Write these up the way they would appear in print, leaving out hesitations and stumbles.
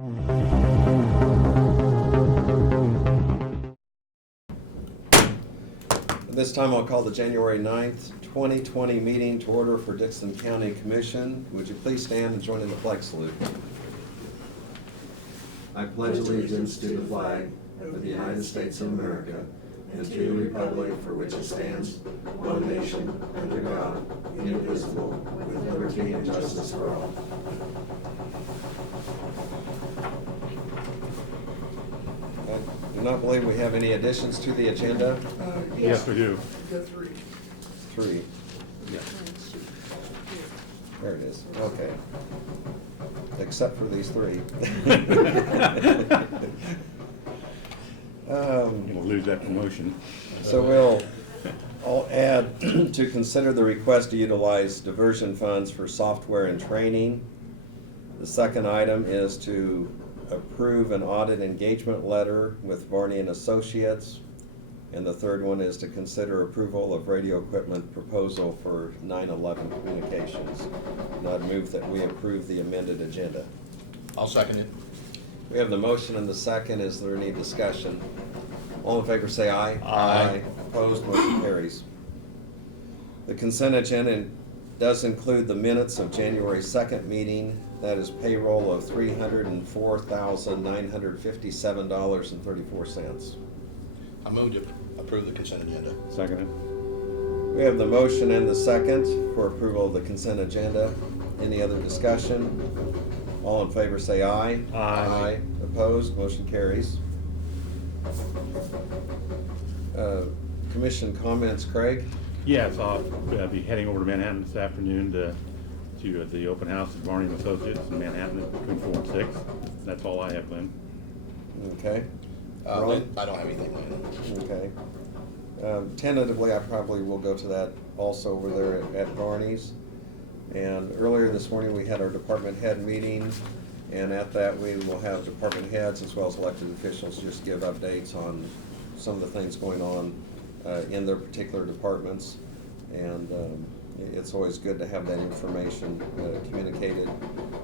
At this time, I'll call the January 9th, 2020 meeting to order for Dickson County Commission. Would you please stand and join in the flag salute? I pledge allegiance to the flag of the United States of America and to the republic for which it stands, one nation, under God, indivisible, with liberty and justice for all. I do not believe we have any additions to the agenda. Yes, we do. Got three. Three. Yeah. There it is. Okay. Except for these three. We'll lose that promotion. So I'll add to consider the request to utilize diversion funds for software and training. The second item is to approve an audit engagement letter with Varney and Associates. And the third one is to consider approval of radio equipment proposal for 9/11 communications. And I'd move that we approve the amended agenda. I'll second it. We have the motion and the second. Is there any discussion? All in favor say aye. Aye. Opposed, motion carries. The consent agenda does include the minutes of January 2nd meeting. That is payroll of $304,957.34. I move to approve the consent agenda. Seconded. We have the motion and the second for approval of the consent agenda. Any other discussion? All in favor say aye. Aye. Opposed, motion carries. Commission comments, Craig? Yes, I'll be heading over to Manhattan this afternoon to the open house at Varney and Associates in Manhattan between 4 and 6. That's all I have, Glenn. Okay. Lynn, I don't have anything, Lynn. Okay. Tentatively, I probably will go to that also over there at Varney's. And earlier this morning, we had our department head meeting, and at that, we will have department heads as well as elected officials just give updates on some of the things going on in their particular departments. And it's always good to have that information communicated.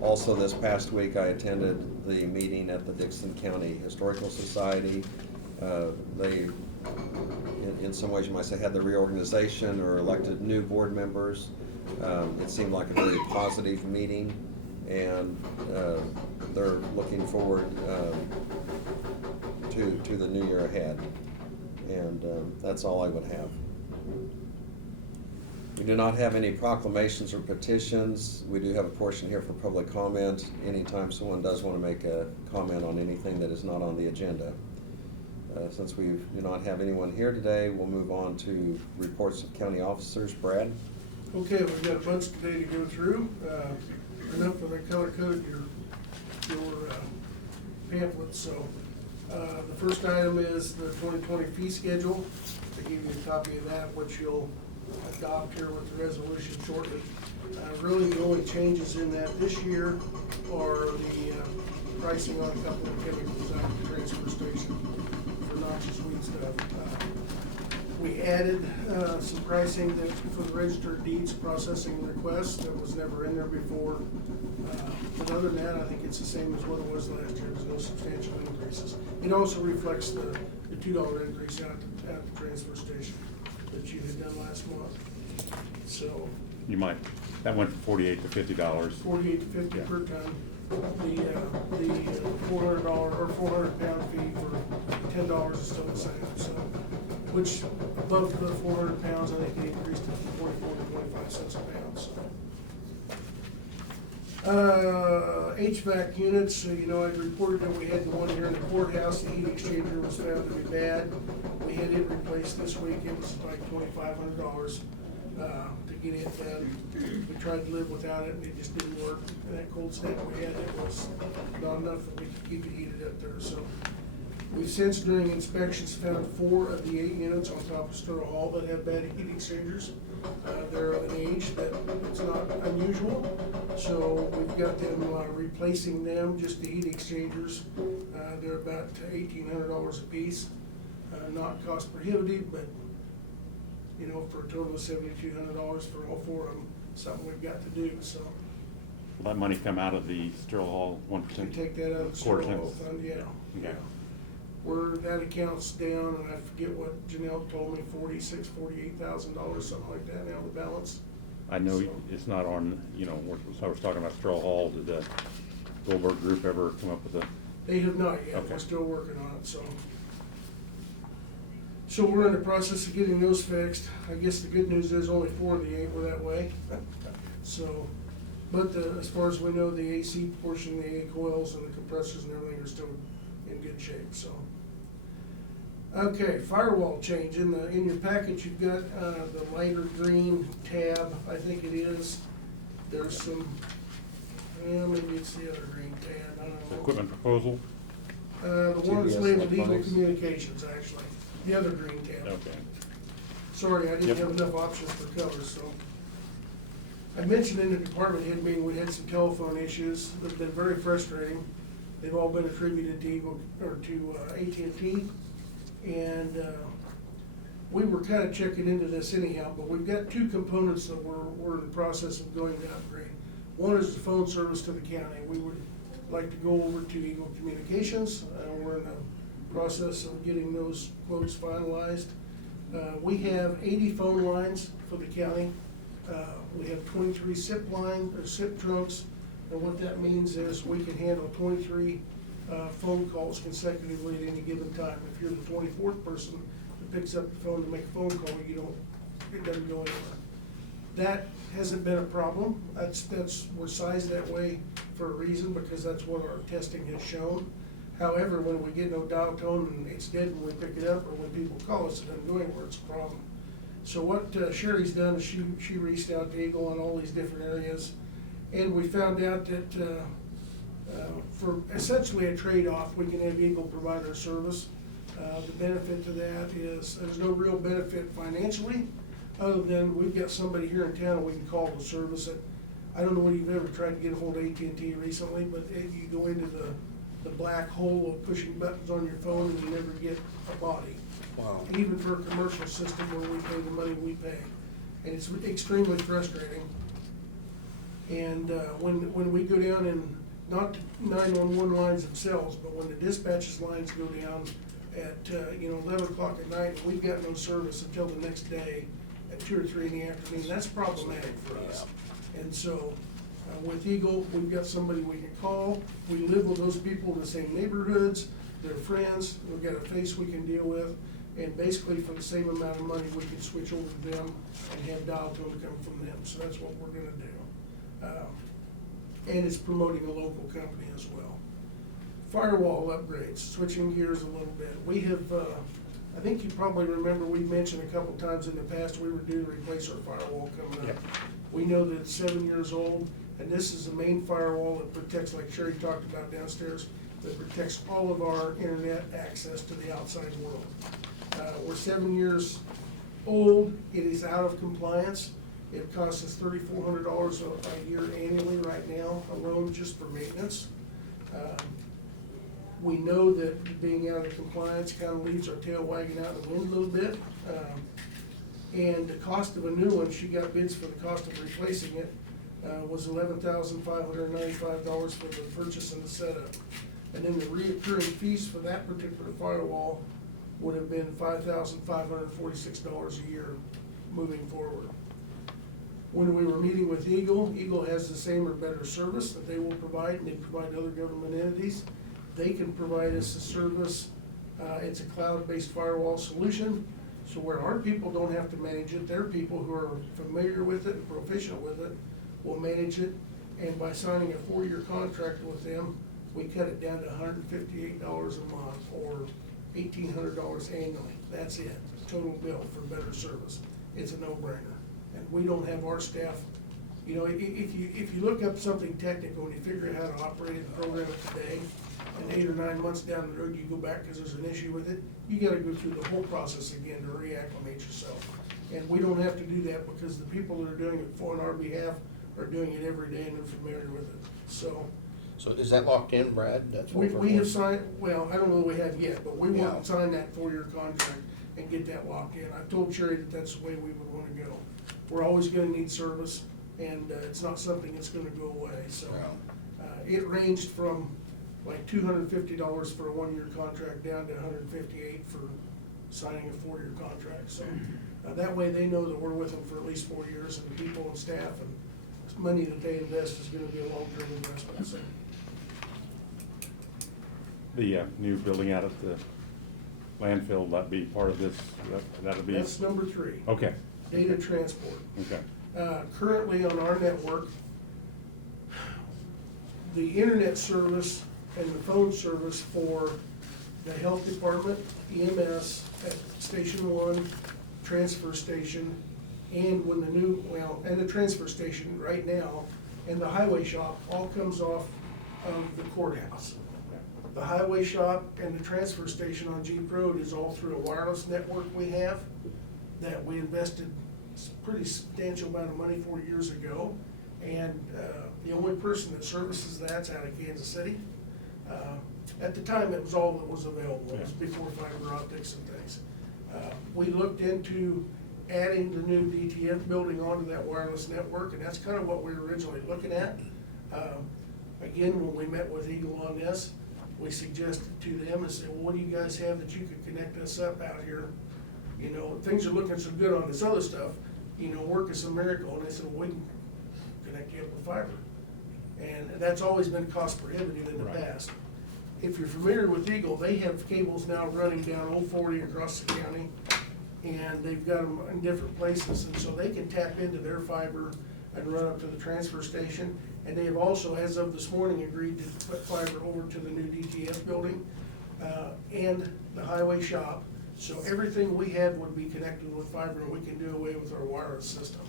Also, this past week, I attended the meeting at the Dickson County Historical Society. They, in some ways, you might say, had the reorganization or elected new board members. It seemed like a very positive meeting, and they're looking forward to the new year ahead. And that's all I would have. We do not have any proclamations or petitions. We do have a portion here for public comment. Anytime someone does want to make a comment on anything that is not on the agenda. Since we do not have anyone here today, we'll move on to reports of county officers. Brad? Okay, we've got a bunch today to go through. Enough for the color code your pamphlets. So the first item is the 2020 fee schedule. I gave you a copy of that, which you'll adopt here with the resolution shortly. Really, the only changes in that this year are the pricing on a couple of chemicals out at the transfer station for noxious weed stuff. We added some pricing for the registered deeds processing requests that was never in there before. But other than that, I think it's the same as what it was last year. There's no substantial increases. It also reflects the $2 increase out at the transfer station that you had done last month. So That went from $48 to $50. $48 to $50 per ton. The $400 or 400-pound fee for $10 is still the same. So, which above the 400 pounds, I think they increased it from 44 to 25 cents a pound. So. HVAC units, I reported that we had the one here in the courthouse. The heat exchanger was found to be bad. We had it replaced this week. It was like $2,500 to get it done. We tried to live without it, and it just didn't work. And that cold snap we had, it was not enough that we could keep it heated up there. So we've since, during inspections, found 4 of the 8 units on top of Sturrow Hall that have bad heat exchangers. They're of an age that it's not unusual, so we've got them replacing them, just the heat exchangers. They're about $1,800 a piece. Not cost prohibitive, but for a total of $7,200 for all 4 of them, something we've got to do. So Will that money come out of the Sterling Hall 1%? Can take that out of the Quarter Sterling cents? fund, yeah. Okay. Yeah. Where that account's down, and I forget what Janelle told me, $48,000, something like that now, the balance. I know So- it's not on, you know, I was talking about Sterling Hall. Did the Goldberg Group ever come up with a? They have not yet, Okay. we're still working on it, so. So we're in the process of getting those fixed. I guess the good news is only 4 of the 8 were that way. So, but as far as we know, the AC portion, the A coils and the compressors and everything are still in good shape, so. Okay, firewall change. In your package, you've got, the lighter green tab, I think it is. There's some, maybe it's the other green tab, I don't know. Equipment proposal? The one that's TBS labeled Eagle Electronics. Communications, actually, the other green tab. Okay. Sorry, I didn't Yep. have enough options for colors, so. I mentioned in the department head meeting, we had some telephone issues that have been very frustrating. They've all been attributed to Eagle, or to AT&T. And, we were kind of checking into this anyhow, but we've got 2 components that we're in the process of going to upgrade. One is the phone service to the county. We would like to go over to Eagle Communications. We're in the process of getting those quotes finalized. We have 80 phone lines for the county. We have 23 SIP SIP trunks, and what that means is we can handle 23 phone calls consecutively at any given time. If you're the 24th person that picks up the phone to make a phone call, it doesn't go anywhere. That hasn't been a problem. We're sized that way for a reason, because that's what our testing has shown. However, when we get no dial tone and it's dead when we pick it up, or when people call us, it doesn't go anywhere, it's a problem. So what Sherry's done is she reached out to Eagle on all these different areas, and we found out that for essentially a trade-off, we can have Eagle provide our service. The benefit to that is there's no real benefit financially, other than we've got somebody here in town we can call to service it. I don't know whether you've ever tried to get a hold of AT&T recently, but you go into the black hole of pushing buttons on your phone and you never get a body. Wow. Even for a commercial system where we pay the money we pay. And it's extremely frustrating. And when we go down and, not 911 lines themselves, but when the dispatches lines go down at 11 o'clock at night, and we've got no service until the next day at 2 or 3 in the afternoon, that's problematic for us. And so, with Eagle, we've got somebody we can call. We live with those people in the same neighborhoods, they're friends, we've got a face we can deal with. And basically, for the same amount of money, we can switch over to them and have dial tone come from them. So that's what we're gonna do. And it's promoting a local company as well. Firewall upgrades, switching gears a little bit. We have, I think you probably remember, we mentioned a couple times in the past, we were due to replace our firewall coming up. Yep. We know that it's 7 years old, and this is the main firewall that protects, like Sherry talked about downstairs, that protects all of our internet access to the outside world. We're 7 years old, it is out of compliance. It costs us $3,400 a year annually right now alone, just for maintenance. We know that being out of compliance kind of leaves our tail wagging out in the wind a little bit. And the cost of a new one, she got bids for the cost of replacing it, was $11,595 for the purchase and the setup. And then the reoccurring fees for that particular firewall would have been $5,546 a year moving forward. When we were meeting with Eagle, Eagle has the same or better service that they will provide, and they provide other government entities. They can provide us a service, it's a cloud-based firewall solution, so where our people don't have to manage it, their people who are familiar with it and proficient with it will manage it. And by signing a 4-year contract with them, we cut it down to $158 a month, or $1,800 annually. That's it, total bill for better service. It's a no-brainer. And we don't have our staff, if you look up something technical and you figure out how to operate it and program it today, and 8 or 9 months down the road, you go back because there's an issue with it, you gotta go through the whole process again to reacclimate yourself. And we don't have to do that because the people that are doing it on our behalf are doing it every day and they're familiar with it. So is that locked in, Brad? That's what we're we have doing? signed, well, I don't know that we have yet, but we want Yeah. to sign that 4-year contract and get that locked in. I told Sherry that that's the way we would wanna go. We're always gonna need service. and it's not something that's gonna go away, so. It ranged from like $250 for a 1-year contract down to $158 for signing a 4-year contract, so. That way they know that we're with them for at least 4 years, and the people and staff and money that they invest is gonna be a long-term investment, so. The new building out at the landfill, will that be part of this? That'll be. That's number 3. Okay. Data transport. Okay. Currently on our network, the internet service and the phone service for the health department, EMS at Station 1, transfer station, and when the new, and the transfer station right now, and the highway shop all comes off of the courthouse. The highway shop and the transfer station on Jeep Road is all through a wireless network we have that we invested a pretty substantial amount of money 4 years ago. And the only person that services that's out of Kansas City. At the time, it was all that was available. It was before fiber optics and things. We looked into adding the new DTF building onto that wireless network, and that's kind of what we were originally looking at. Again, when we met with Eagle on this, we suggested to them and said, well, what do you guys have that you could connect us up out here? You know, things are looking so good on this other stuff, you know, work is a miracle. And they said, well, we can connect you up with fiber. And that's always been cost prohibitive in the Right. past. If you're familiar with Eagle, they have cables now running down Old 40 across the county, and they've got them in different places, and so they can tap into their fiber and run up to the transfer station. And they have also, as of this morning, agreed to put fiber over to the new DTF building and the highway shop. So everything we had would be connected with fiber, and we can do away with our wireless system.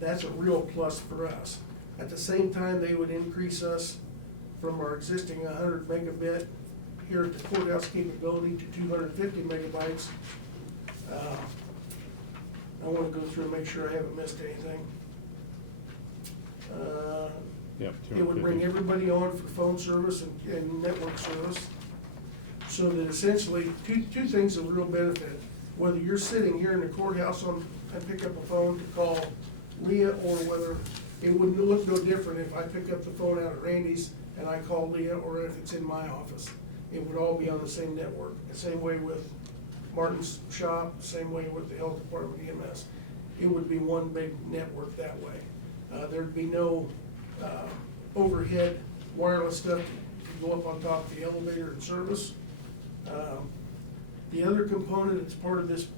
That's a real plus for us. At the same time, they would increase us from our existing 100 megabit here at the courthouse capability to 250 megabytes. I want to go through and make sure I haven't missed anything. Yep. It would bring 250. everybody on for phone service and network service. So that essentially, two things of real benefit. Whether you're sitting here in the courthouse and pick up a phone to call Leah, or whether it wouldn't look no different if I pick up the phone out at Randy's and I call Leah, or if it's in my office. It would all be on the same network. The same way with Martin's shop, same way with the health department EMS. It would be one big network that way. There'd be no overhead wireless stuff to go up on top of the elevator and service. The other component that's part of this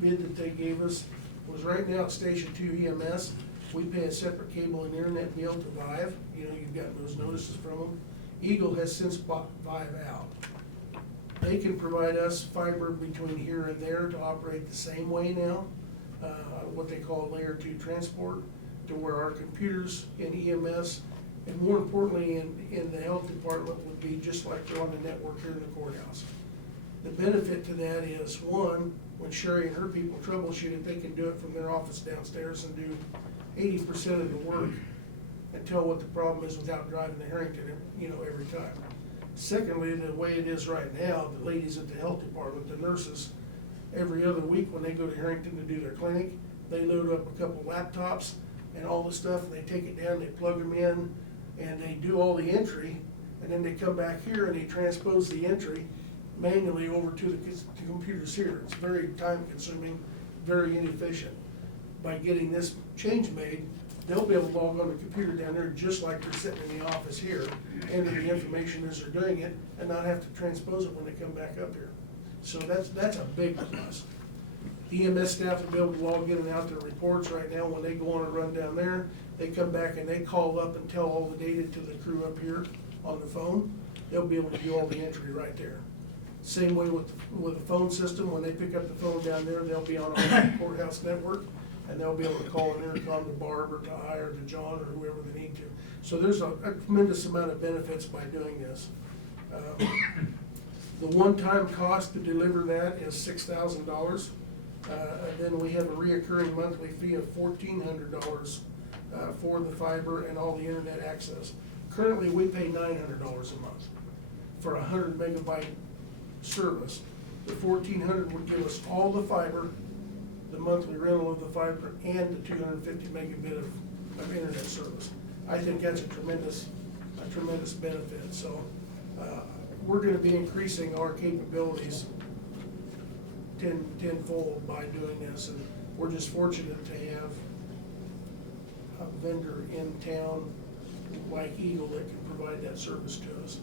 bid that they gave us was right now at Station 2 EMS, we pay a separate cable and internet bill to Vive. You know, you've gotten those notices from them. Eagle has since bought Vive out. They can provide us fiber between here and there to operate the same way now, what they call layer 2 transport, to where our computers in EMS, and more importantly in the health department, would be just like they're on the network here in the courthouse. The benefit to that is, one, when Sherry and her people troubleshoot it, they can do it from their office downstairs and do 80% of the work and tell what the problem is without driving to Harrington, you know, every time. Secondly, the way it is right now, the ladies at the health department, the nurses, every other week when they go to Harrington to do their clinic, they load up a couple laptops and all the stuff, and they take it down, they plug them in, and they do all the entry, and then they come back here and they transpose the entry manually over to the computers here. It's very time consuming, very inefficient. By getting this change made, they'll be able to log on the computer down there just like they're sitting in the office here, enter the information as they're doing it, and not have to transpose it when they come back up here. So that's a big plus. EMS staff will be able to log in and out their reports right now. When they go on a run down there, they come back and they call up and tell all the data to the crew up here on the phone. They'll be able to do all the entry right there. Same way with the phone system. When they pick up the phone down there, they'll be on our courthouse network, and they'll be able to call an intercom to Barb or to I or to John or whoever they need to. So there's a tremendous amount of benefits by doing this. The one-time cost to deliver that is $6,000. Then we have a reoccurring monthly fee of $1,400 for the fiber and all the internet access. Currently, we pay $900 a month for 100 megabyte service. The $1,400 would give us all the fiber, the monthly rental of the fiber and the 250 megabit of internet service. I think that's a tremendous benefit. So we're gonna be increasing our capabilities tenfold by doing this, and we're just fortunate to have a vendor in town like Eagle that can provide that service to us.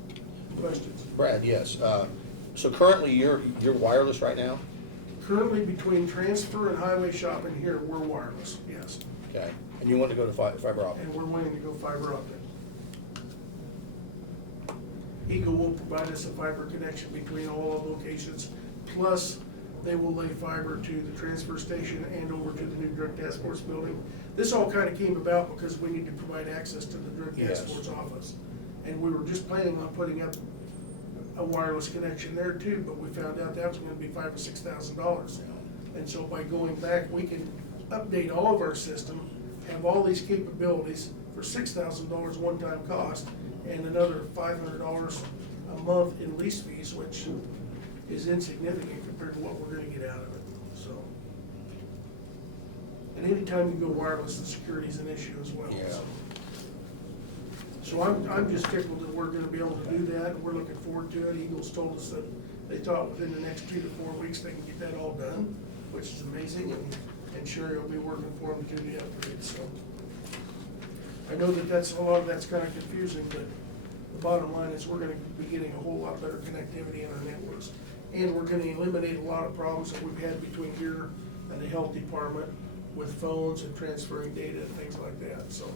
Questions? Brad, yes. So currently you're wireless right now? Currently, between transfer and highway shopping here, we're wireless, yes, Okay. And you want to go to fiber optic? and we're willing to go fiber optic. Eagle will provide us a fiber connection between all our locations, plus they will lay fiber to the transfer station and over to the new drug task force building. This all kind of came about because we need to provide access to the drug task Yes. force office. And we were just planning on putting up a wireless connection there too, but we found out that was gonna be $5,000 or $6,000. And so by going back, we can update all of our system, have all these capabilities for $6,000 one-time cost, and another $500 a month in lease fees, which is insignificant compared to what we're gonna get out of it, so. And anytime you go wireless, the security's an issue as well, Yeah. so. So I'm just tickled that we're gonna be able to do that, and we're looking forward to it. Eagles told us that they thought within the next 2 to 4 weeks they can get that all done, which is amazing, and Sherry will be working for them to do the upgrade, so. I know that a lot of that's kinda confusing, but the bottom line is we're gonna be getting a whole lot better connectivity in our networks. And we're gonna eliminate a lot of problems that we've had between here and the health department with phones and transferring data and things like that, so.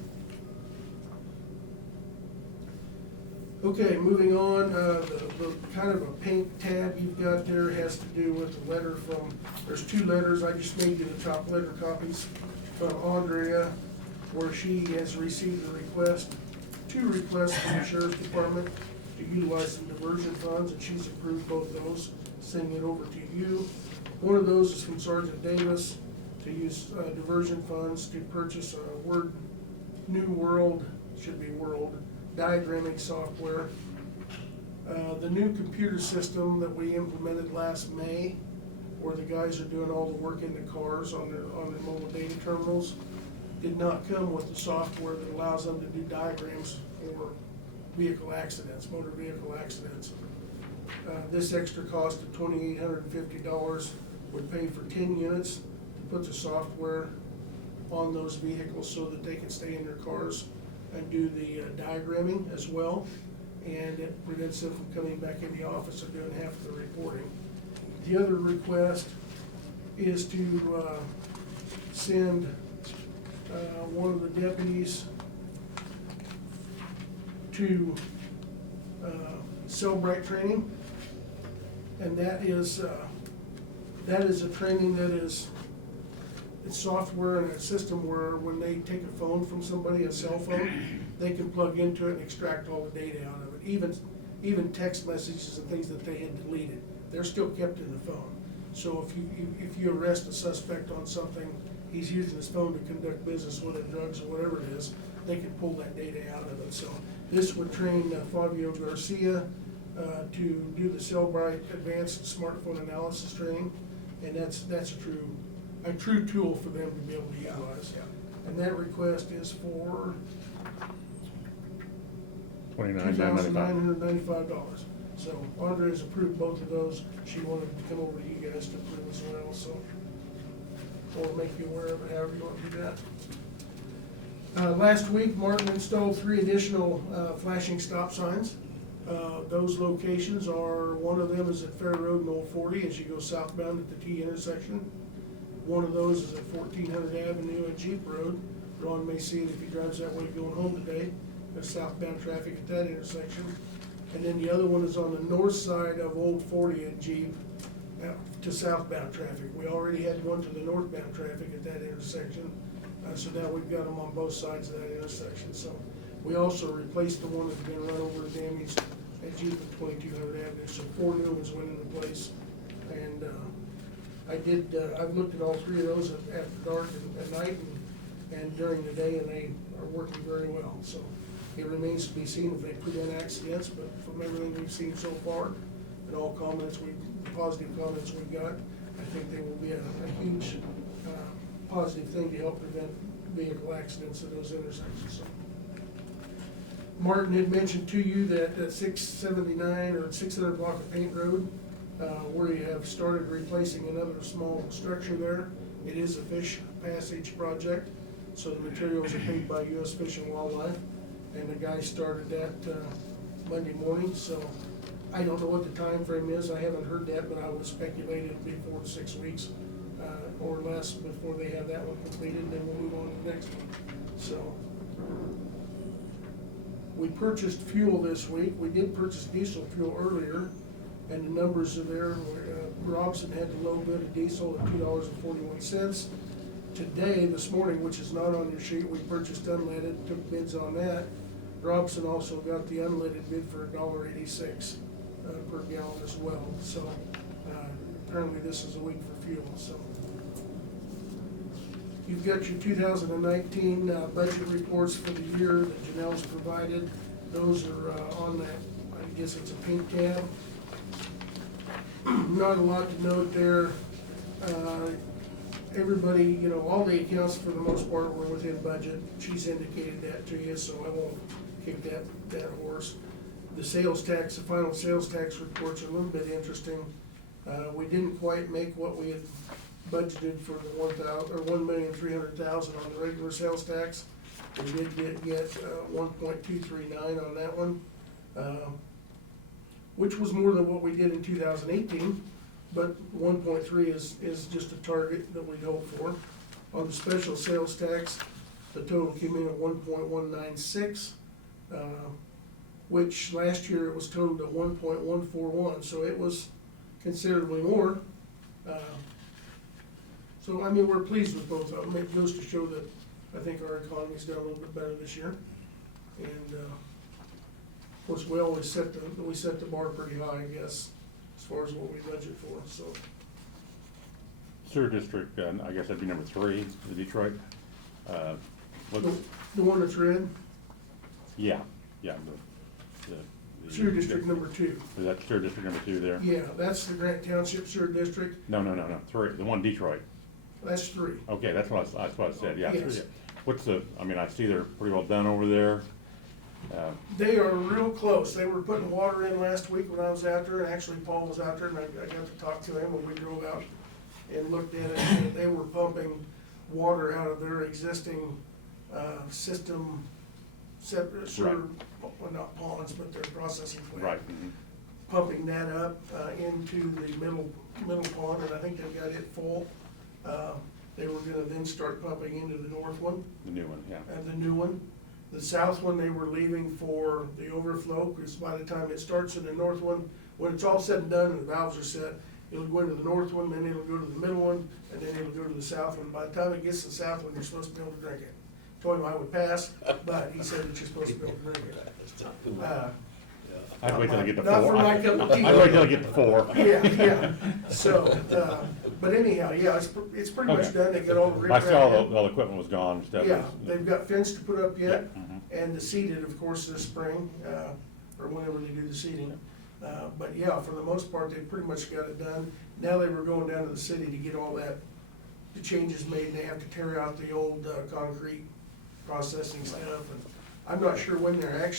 Okay, moving on, the kind of a pink tab you've got there has to do with the letter from, there's 2 letters, I just made you the top letter copies from Andrea, where she has received a request, 2 requests from the sheriff's department to utilize some diversion funds, and she's approved both those, sending it over to you. One of those is from Sergeant Davis to use diversion funds to purchase a New World, should be World, diagramming software. The new computer system that we implemented last May, where the guys are doing all the work in the cars on their mobile data terminals, did not come with the software that allows them to do diagrams for vehicle accidents, motor vehicle accidents. This extra cost of $2,850 would pay for 10 units to put the software on those vehicles so that they can stay in their cars and do the diagramming as well. And it prevents them from coming back in the office and doing half of the reporting. The other request is to send one of the deputies to Cellbrite training. And that is a training that is, it's software and a system where when they take a phone from somebody, a cell phone, they can plug into it and extract all the data out of it. Even text messages and things that they had deleted, they're still kept in the phone. So if you arrest a suspect on something, he's using his phone to conduct business with it, drugs or whatever it is, they can pull that data out of it. So this would train Fabio Garcia to do the Cellbrite Advanced Smartphone Analysis training, and that's a true tool for them to be able to utilize. And that request is for $2,995. So Andrea's approved both of those. She wanted to come over to you guys to approve as well, so or make you aware of it, however you want to do that. Last week, Martin installed 3 additional flashing stop signs. Those locations are, one of them is at Fair Road and Old 40 as you go southbound at the T intersection. One of those is at 1400 Avenue at Jeep Road. Ron may see it if he drives that way going home today. There's southbound traffic at that intersection. And then the other one is on the north side of Old 40 at Jeep to southbound traffic. We already had one to the northbound traffic at that intersection. So now we've got them on both sides of that intersection. So we also replaced the one that's been run over and damaged at Jeep at 2200 Avenue. So 4 new ones went into place. And I've looked at all 3 of those after dark and at night and during the day, and they are working very well. So it remains to be seen if they prevent accidents, but from everything we've seen so far and all positive comments we've got, I think they will be a positive thing to help prevent vehicle accidents at those intersections, so. Martin had mentioned to you that at 679 or 600 block of Paint Road, we have started replacing another small structure there. It is a fish passage project, so the materials are paid by U.S. Fish and Wildlife, and the guy started that Monday morning, so I don't know what the time frame is. I haven't heard that, but I would speculate it'll be 4 to 6 weeks or less before they have that one completed, and then we'll move on to the next one. So we purchased fuel this week. We did purchase diesel fuel earlier, and the numbers are there. Robson had the low bid of diesel at $2.41. Today, this morning, which is not on your sheet, we purchased unleaded, took bids on that. Robson also got the unleaded bid for $1.86 per gallon as well. So apparently this is a week for fuel. So you've got your 2019 budget reports for the year that Janelle's provided. Those are on that, I guess it's a pink tab. Not a lot to note there. Everybody, you know, all the accounts for the most part were within budget. She's indicated that to you, so I won't kick that horse. The sales tax, the final sales tax reports are a little bit interesting. We didn't quite make what we had budgeted for the $1,300,000 on the regular sales tax. We did get 1.239 on that one, which was more than what we did in 2018. But 1.3 is just a target that we hope for. On the special sales tax, the total came in at 1.196, which last year it was totaled at 1.141, so it was considerably more. So, I mean, we're pleased with both of them. It goes to show that I think our economy's done a little bit better this year. And, of course, we always set the bar pretty high, I guess, as far as what we budget for, so. Sewer district, I guess that'd be number 3, the Detroit. The one that's red, Yeah, the sewer district number 2. Is that sewer district number 2 there? Yeah, that's the Grant Township Sewer District. No, 3, the one Detroit. That's 3. Okay, that's what I said, yeah. Yes. 3. What's I mean, I see they're pretty well done over there. They are real close. They were putting water in last week when I was out there, and actually Paul was out there, and I got to talk to him when we drove out and looked at it. And they were pumping water out of their existing system, sewer, well, not ponds, but their processing plant. Right. Mhm. Pumping that up into the middle pond, and I think they've got it full. They were gonna then start pumping into the north one. The new one, yeah. And the new one. The south one, they were leaving for the overflow, because by the time it starts in the north one, when it's all said and done and the valves are set, it'll go into the north one, then it'll go to the middle one, and then it'll go to the south one. By the time it gets to the south one, you're supposed to be able to drink it. Told him I would pass, but he said that you're supposed to be able to drink it. I'd wait till I get to 4. Not for my cup of tea. I'd wait till I get to 4. Yeah. So, but anyhow, yeah, it's pretty much Okay. done. They got all the. I saw riprap in. all the equipment was gone and stuff. Yeah, they've got fence to put up yet, Mhm. and the seeded, of course, this spring, or whenever they do the seeding. But yeah, for the most part, they pretty much got it done. Now they were going down to the city to get all that, the changes made, and they have to tear out the old concrete processing stuff. And I'm not sure when they're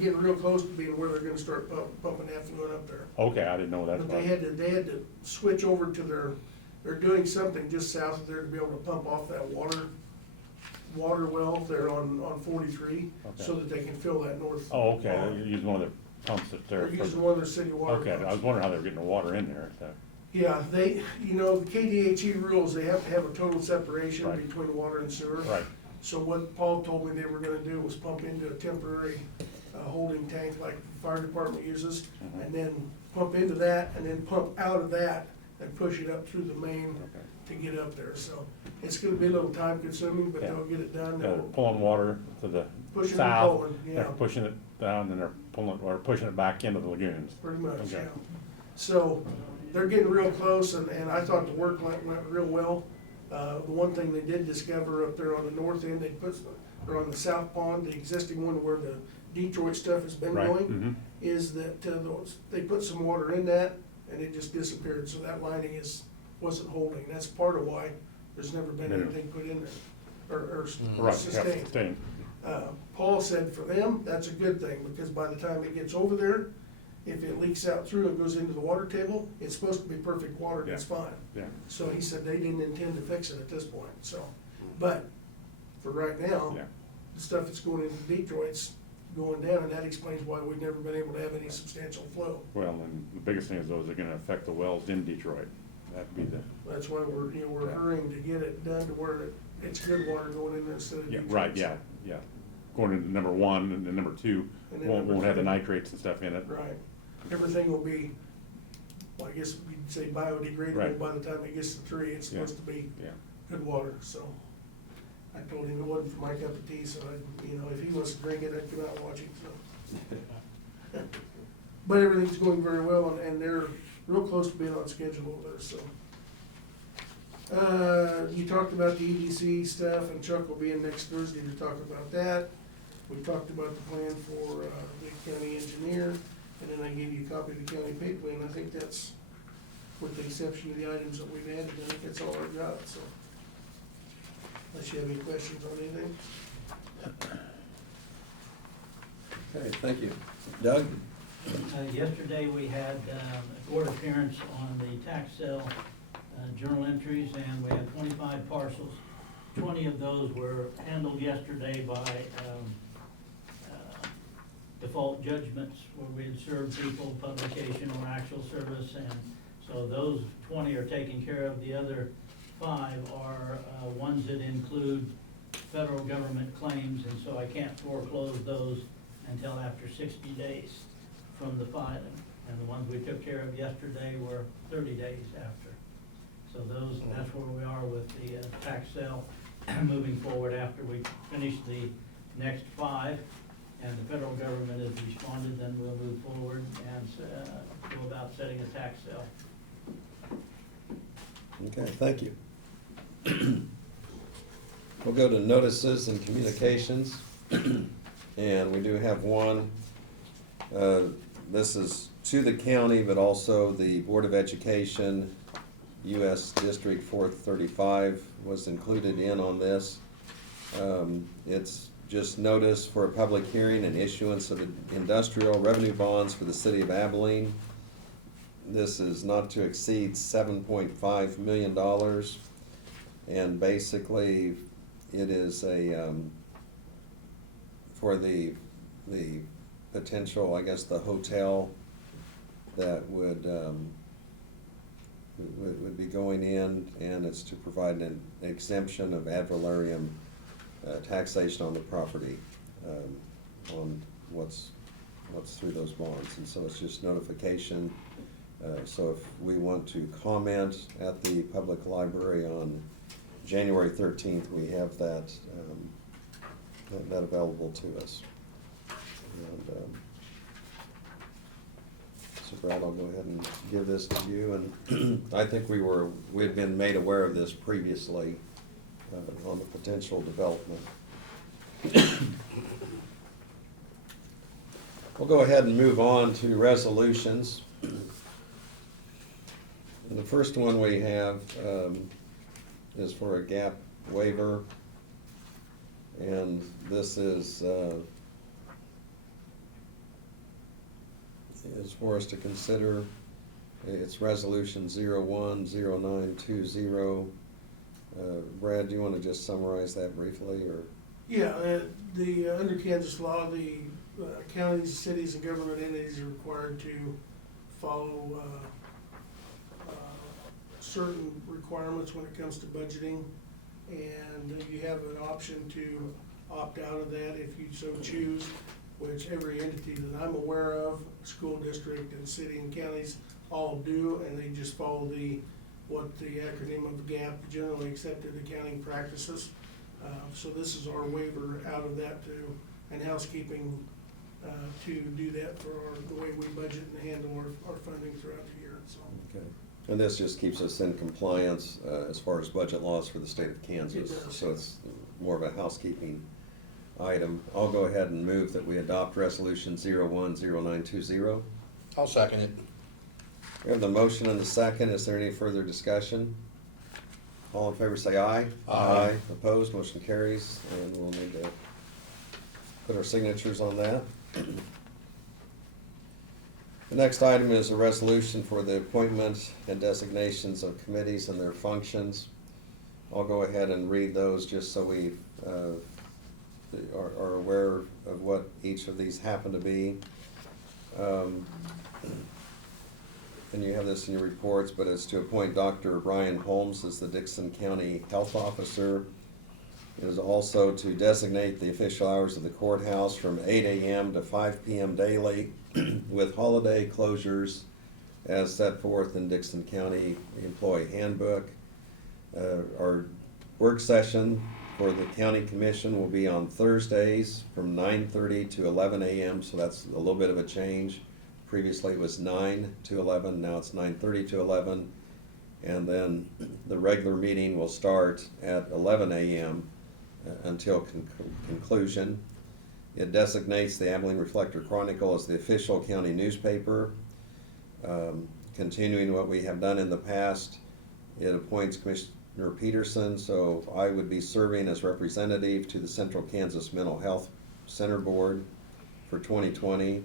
getting real close to being where they're gonna start pumping effluent up there. Okay, I didn't know that. But they had to switch over to they're doing something just south of there to be able to pump off that water well there on 43, Okay. so that they can fill that north. Oh, okay, pond. they're using one of the pumps that's there. They're using one of their city water Okay, I pumps. was wondering how they were getting the water in there, so. Yeah, the KDHE rules, they have to have a total separation Right. between water and sewer. Right. So what Paul told me they were gonna do was pump into a temporary holding tank like the fire department uses, Mhm. and then pump into that, and then pump out of that and push it up through the main Okay. to get up there. So it's gonna be a little time consuming, but Yeah. they'll get it done. They're They'll pulling water to the Pushing and south. pulling, yeah. They're pushing it down, then they're pushing it back into the lagoons. Pretty much, Okay. yeah. So they're getting real close, and I thought the work went real well. The one thing they did discover up there on the north end, or on the south pond, the existing one where the Detroit stuff has been Right, going, mhm. is that they put some water in that, and it just disappeared, so that lining wasn't holding. That's part of why There's never been Minimum. anything put in there, or Right, yeah, sustained. sustained. Paul said for them, that's a good thing, because by the time it gets over there, if it leaks out through and goes into the water table, it's supposed to be perfect water, and it's Yeah. fine. Yeah, So he said they didn't intend to fix it at this point, so, but for right now, yeah. the stuff that's going into Detroit's going down, and that explains why we've never been able to have any substantial flow. Well, and the biggest thing is those are gonna affect the wells in Detroit. That'd be the, That's why we're Yeah. hurrying to get it done to where it's good water going in there instead of yeah, Detroit's. right, yeah, yeah. Going into number one, and then number two, And then won't number have the three. nitrates and stuff in it. Right. Everything will be, well, I guess you'd say biodegradable Right. by the time it gets to three. It's Yeah. supposed to be Yeah, good water, so. I told him it wasn't for my cup of tea, so I, if he wants to drink it, I'd come out and watch him, so. But everything's going very well, and they're real close to being on schedule over there, so. You talked about the EDC stuff, and Chuck will be in next Thursday to talk about that. We talked about the plan for, the county engineer, and then I gave you a copy of the county pay plan. I think that's, with the exception of the items that we've added, I think that's all I've got, so. Unless you have any questions on anything? Okay, thank you. Doug? Yesterday, we had a court appearance on the tax sale journal entries, and we had 25 parcels. 20 of those were handled yesterday by default judgments where we had served people publication or actual service, and so those 20 are taken care of. The other 5 are ones that include federal government claims, and so I can't foreclose those until after 60 days from the filing. And the ones we took care of yesterday were 30 days after. So those, that's where we are with the tax sale. Moving forward, after we finish the next 5 and the federal government has responded, then we'll move forward and go about setting a tax sale. Okay, thank you. We'll go to notices and communications, and we do have one. This is to the county, but also the Board of Education, U.S. District 435 was included in on this. It's just notice for a public hearing and issuance of industrial revenue bonds for the city of Abilene. This is not to exceed $7.5 million, and basically it is a, for the potential, I guess, the hotel that would be going in, and it's to provide an exemption of ad valorem taxation on the property, on what's through those bonds. And so it's just notification. So if we want to comment at the public library on January 13th, we have that, that available to us. And, so Brad, I'll go ahead and give this to you, and I think we had been made aware of this previously, on the potential development. We'll go ahead and move on to resolutions. And the first one we have, is for a gap waiver, and this is for us to consider. It's resolution 010920. Brad, do you want to just summarize that briefly, or? Yeah, under Kansas law, the counties, cities, and government entities are required to follow certain requirements when it comes to budgeting, and you have an option to opt out of that if you so choose, which every entity that I'm aware of, school district and city and counties, all do, and they just follow what the acronym of GAP, Generally Accepted Accounting Practices. So this is our waiver out of that and housekeeping to do that for the way we budget and handle our funding throughout the year, so. Okay. And this just keeps us in compliance as far as budget laws for the state of Kansas. It does. So it's more of a housekeeping item. I'll go ahead and move that we adopt resolution 010920. I'll second it. We have the motion and the second. Is there any further discussion? All in favor say aye. Aye. Opposed, motion carries, and we'll need to put our signatures on that. The next item is a resolution for the appointment and designations of committees and their functions. I'll go ahead and read those just so we are aware of what each of these happen to be. And you have this in your reports, but it's to appoint Dr. Brian Holmes as the Dixon County Health Officer. It is also to designate the official hours of the courthouse from 8 a.m. to 5 p.m. daily with holiday closures as set forth in Dixon County Employee Handbook. Our work session for the county commission will be on Thursdays from 9:30 to 11 a.m., so that's a little bit of a change. Previously it was 9 to 11, now it's 9:30 to 11. And then the regular meeting will start at 11 a.m. Until conclusion. It designates the Abilene Reflector Chronicle as the official county newspaper. Continuing what we have done in the past, it appoints Commissioner Peterson, so I would be serving as representative to the Central Kansas Mental Health Center Board for 2020.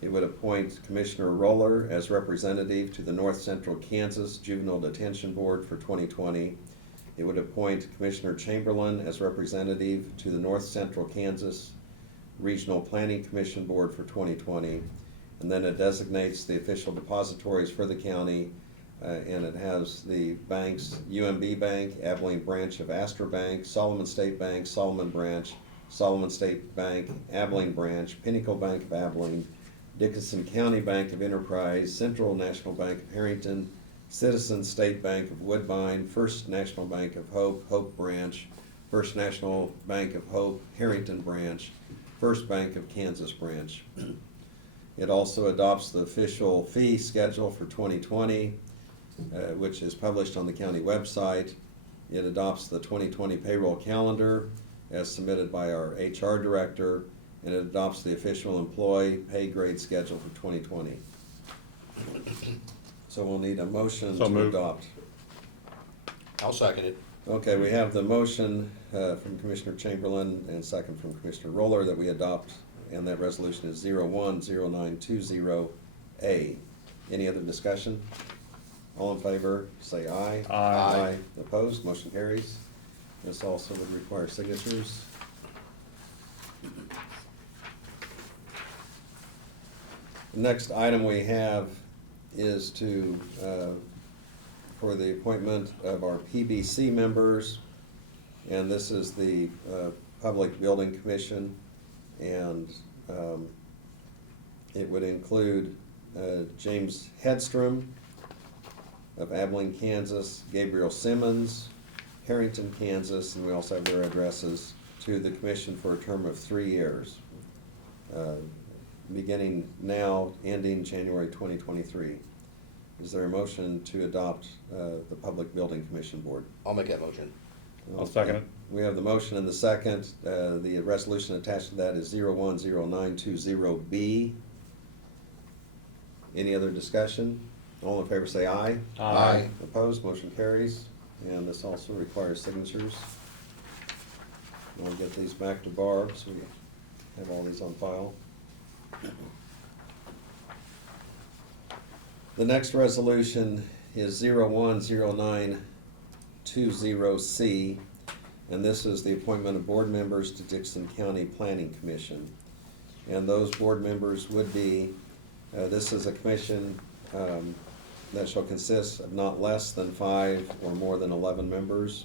It would appoint Commissioner Roller as representative to the North Central Kansas Juvenile Detention Board for 2020. It would appoint Commissioner Chamberlain as representative to the North Central Kansas Regional Planning Commission Board for 2020. And then it designates the official depositories for the county, and it has the banks, UMB Bank, Abilene Branch of Astor Bank, Solomon State Bank, Solomon Branch, Solomon State Bank, Abilene Branch, Pinnacle Bank of Abilene, Dickinson County Bank of Enterprise, Central National Bank of Harrington, Citizens State Bank of Woodbine, First National Bank of Hope, Hope Branch, First National Bank of Hope, Harrington Branch, First Bank of Kansas Branch. It also adopts the official fee schedule for 2020, which is published on the county website. It adopts the 2020 payroll calendar as submitted by our HR director, and it adopts the official employee pay grade schedule for 2020. So we'll need a motion So to moved. adopt. I'll second it. Okay, we have the motion from Commissioner Chamberlain and second from Commissioner Roller that we adopt, and that resolution is 010920A. Any other discussion? All in favor, say aye. Aye. Opposed, motion carries. This also would require signatures. The next item we have is to, for the appointment of our PBC members, and this is the Public Building Commission, and it would include James Hedstrom of Abilene, Kansas, Gabriel Simmons, Harrington, Kansas, and we also have their addresses, to the commission for a term of 3 years, beginning now, ending January 2023. Is there a motion to adopt the Public Building Commission Board? I'll make that motion. I'll second it. We have the motion and the second. The resolution attached to that is 010920B. Any other discussion? All in favor say aye. Aye. Opposed, motion carries. And this also requires signatures. I'll get these back to Barb, so we have all these on file. The next resolution is 010920C, and this is the appointment of board members to Dixon County Planning Commission. And those board members would be, this is a commission that shall consist of not less than 5 or more than 11 members.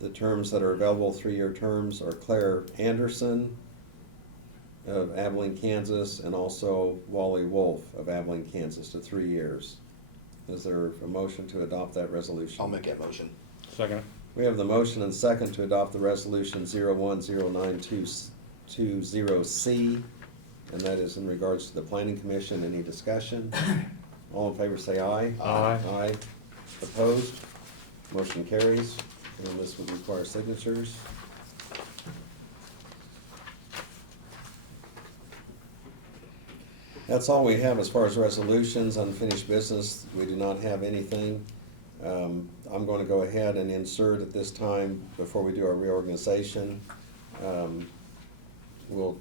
The terms that are available, 3-year terms, are Claire Anderson of Abilene, Kansas, and also Wally Wolf of Abilene, Kansas, to 3 years. Is there a motion to adopt that resolution? I'll make that motion. Second it. We have the motion and second to adopt the resolution 010920C, and that is in regards to the Planning Commission. Any discussion? All in favor say aye. Aye. Aye. Opposed? Motion carries, and this would require signatures. That's all we have as far as resolutions. Unfinished business, we do not have anything. I'm going to go ahead and insert at this time, before we do our reorganization, we'll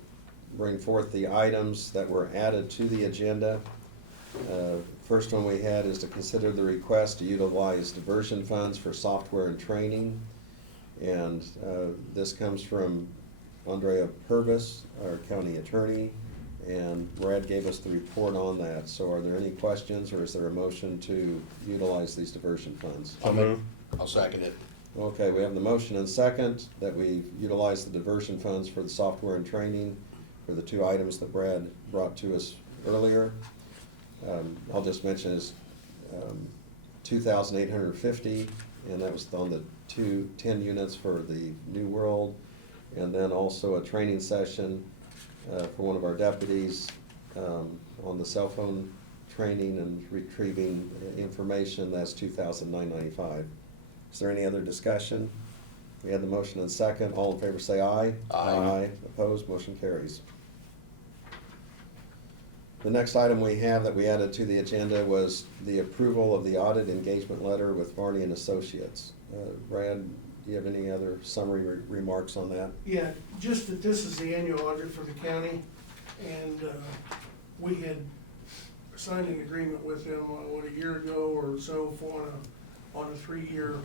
bring forth the items that were added to the agenda. First one we had is to consider the request to utilize diversion funds for software and training. And this comes from Andrea Purvis, our county attorney, and Brad gave us the report on that. So are there any questions, or is there a motion to utilize these diversion funds? I'll second it. Okay, we have the motion and second that we utilize the diversion funds for the software and training for the two items that Brad brought to us earlier. I'll just mention is 2,850, and that was on the 10 units for the New World, and then also a training session for one of our deputies on the cell phone training and retrieving information. That's 2,995. Is there any other discussion? We had the motion and second. All in favor say aye. Aye. Opposed, motion carries. The next item we have that we added to the agenda was the approval of the audit engagement letter with Varney and Associates. Brad, do you have any other summary remarks on that? Yeah, just that this is the annual audit for the county, and we had signed an agreement with them, a year ago or so on a 3-year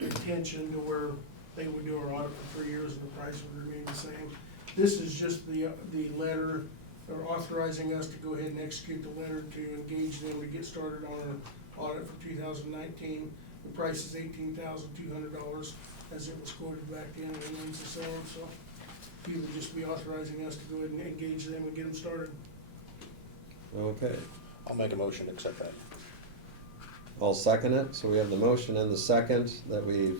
intention to where they would do our audit for 3 years and the price would remain the same. This is just the letter, they're authorizing us to go ahead and execute the letter to engage them to get started on an audit for 2019. The price is $18,200 as it was quoted back then, and remains the same, so he would just be authorizing us to go ahead and engage them and get them started. Okay, I'll make a motion to accept that. I'll second it. So we have the motion and the second that we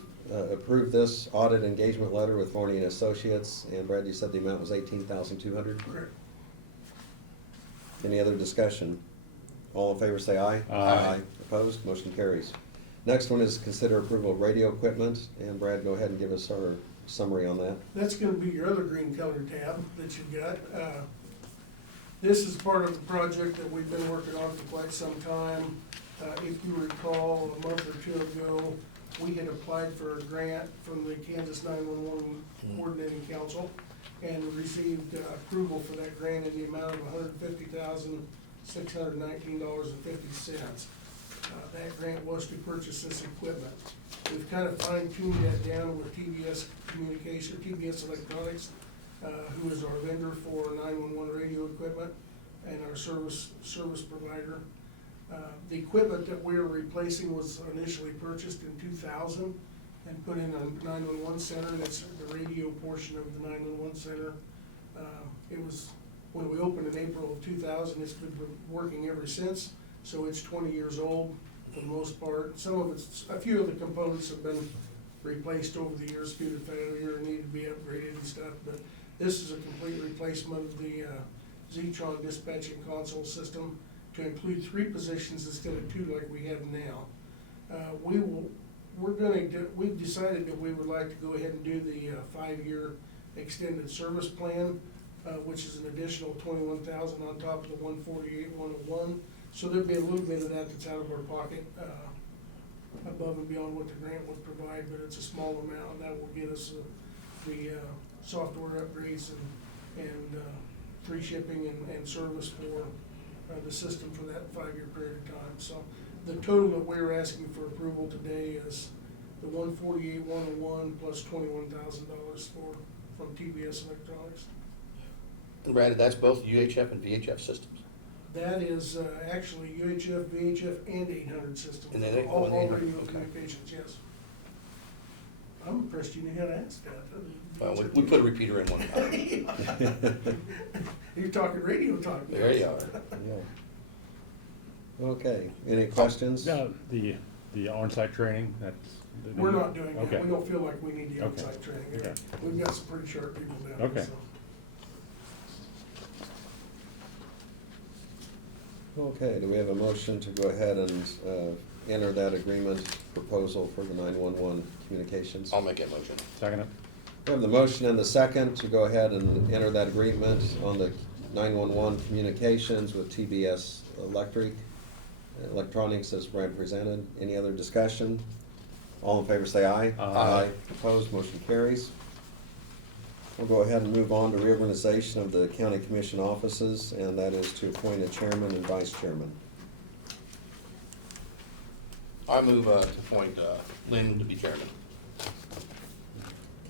approve this audit engagement letter with Varney and Associates. And Brad, you said the amount was $18,200? Correct. Any other discussion? All in favor say aye. Aye. Opposed, motion carries. Next one is consider approval of radio equipment, and Brad, go ahead and give us our summary on that. That's gonna be your other green colored tab that you've got. This is part of the project that we've been working on for quite some time. If you recall, a month or two ago, we had applied for a grant from the Kansas 911 Coordinating Council and received approval for that grant in the amount of $150,619.50. That grant was to purchase this equipment. We've kind of fine-tuned that down with TBS Electronics, who is our vendor for 911 radio equipment and our service provider. The equipment that we're replacing was initially purchased in 2000 and put in a 911 center. That's the radio portion of the 911 center. It was, when we opened in April of 2000, it's been working ever since. So it's 20 years old for the most part. A few of the components have been replaced over the years due to failure and need to be upgraded and stuff. But this is a complete replacement of the Zetron dispatching console system to include 3 positions instead of 2 like we have now. We've decided that we would like to go ahead and do the 5-year extended service plan, which is an additional $21,000 on top of the $148,101. So there'd be a little bit of that that's out of our pocket, above and beyond what the grant would provide, but it's a small amount, and that will get us the software upgrades and free shipping and service for the system for that 5-year period of time. So the total that we're asking for approval today is the $148,101 plus $21,000 from TBS Electronics. And Brad, that's both UHF and VHF systems? That is actually UHF, VHF, and 800 systems. And then all 800, radio okay. communications, yes. I'm impressed you knew how to ask that. Well, we put a repeater in one time. You're talking radio talk. now. There you are. Yeah. Okay, any questions? No, the on-site training, that's. We're not doing that. Okay. We don't feel like we need the Okay. outside training. Okay. We've got some pretty sharp people down there. Okay. So. Okay, do we have a motion to go ahead and enter that agreement proposal for the 911 communications? I'll make that motion. Second it? We have the motion and the second to go ahead and enter that agreement on the 911 communications with TBS Electric. Electronics as Brad presented. Any other discussion? All in favor say aye. Aye. Opposed, motion carries. We'll go ahead and move on to reorganization of the county commission offices, and that is to appoint a chairman and vice chairman. I move to appoint Lynn to be chairman.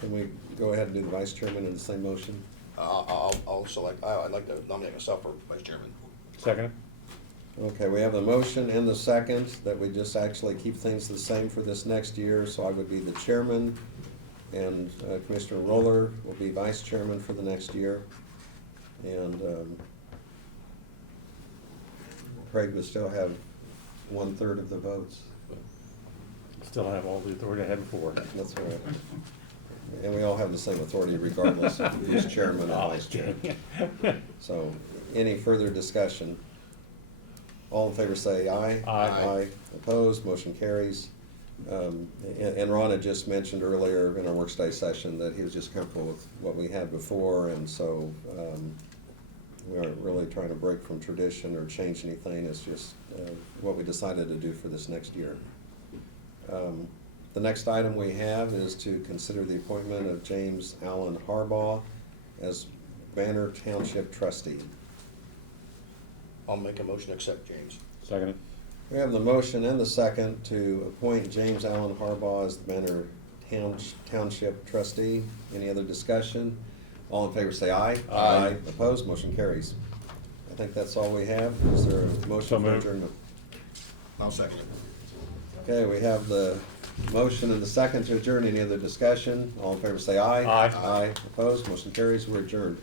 Can we go ahead and do the vice chairman in the same motion? I'd like to nominate myself for vice chairman. Second? Okay, we have the motion and the second, that we just actually keep things the same for this next year, so I would be the chairman, and Commissioner Roller will be vice chairman for the next year. And Craig would still have 1/3 of the votes. Still have all the authority I had before. That's all right. And we all have the same authority regardless of who's chairman or vice chairman. So, any further discussion? All in favor say aye. Aye. Opposed, motion carries. And Ron had just mentioned earlier in our work study session that he was just comfortable with what we had before, and so we aren't really trying to break from tradition or change anything. It's just what we decided to do for this next year. The next item we have is to consider the appointment of James Allen Harbaugh as Banner Township trustee. I'll make a motion to accept James. Second? We have the motion and the second to appoint James Allen Harbaugh as the Banner Township trustee. Any other discussion? All in favor say aye. Aye. Opposed, motion carries. I think that's all we have. Is there a So motion for moved. adjournment? I'll second it. Okay, we have the motion and the second to adjourn. Any other discussion? All in favor say aye. Aye. Aye. Opposed, motion carries. We're adjourned.